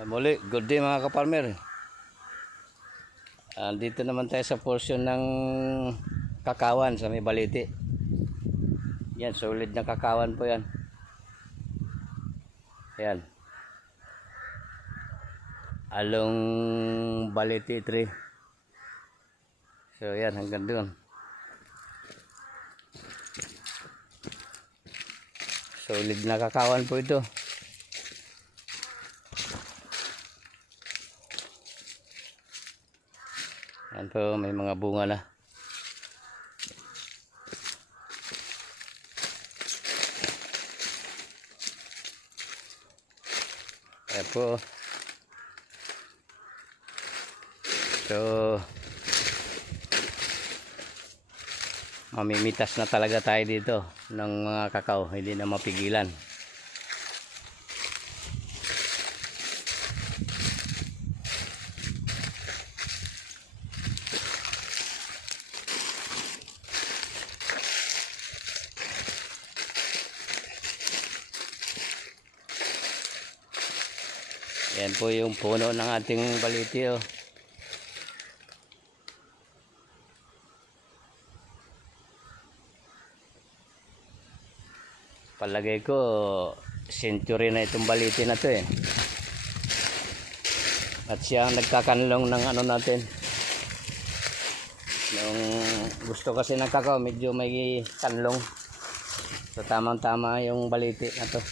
Muli, good day mga kaparmer. Dito naman tayo sa portion ng kakawan sa may baliti. Yan, solid na kakawan po yan. Yan. Along baliti tree. So yan, hanggang doon. Solid na kakawan po ito. Yan po, may mga bunga na. Yan po. So, mamimitas na talaga tayo dito ng mga kakao. Hindi na mapigilan. Yan po yung puno ng ating baliti, oh. Palagay ko century na itong baliti na to eh. At siya ang nagkakanlong ng ano natin. Nung gusto kasi ng kakao medyo may kanlong. So tamang tama yung baliti na to.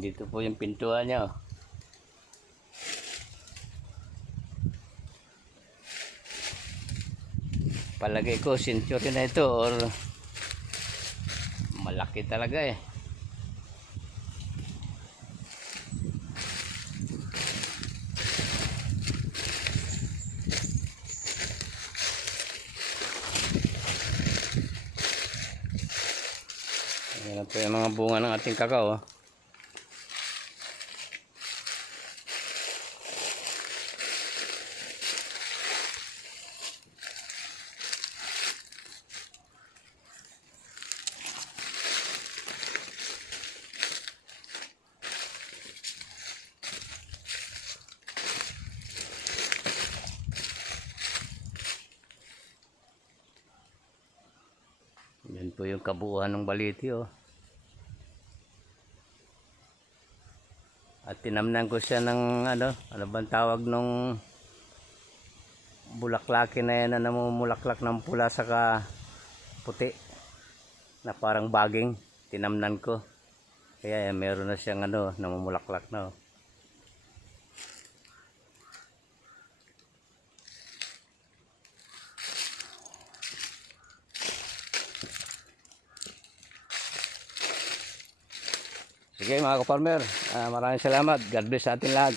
Dito po yung pintuan niya, oh. Palagay ko century na ito or malaki talaga eh. Ayan po yung mga bunga ng ating kakao, oh. Yan po yung kabuuan ng baliti, oh. At tinamnan ko siya ng ano bang tawag nung bulaklaki na yan na namumulaklak ng pula saka puti na parang baging. Tinamnan ko. Kaya meron na siyang ano namumulaklak na, oh. Sige mga ka-farmer, maraming salamat. God bless sa ating lahat.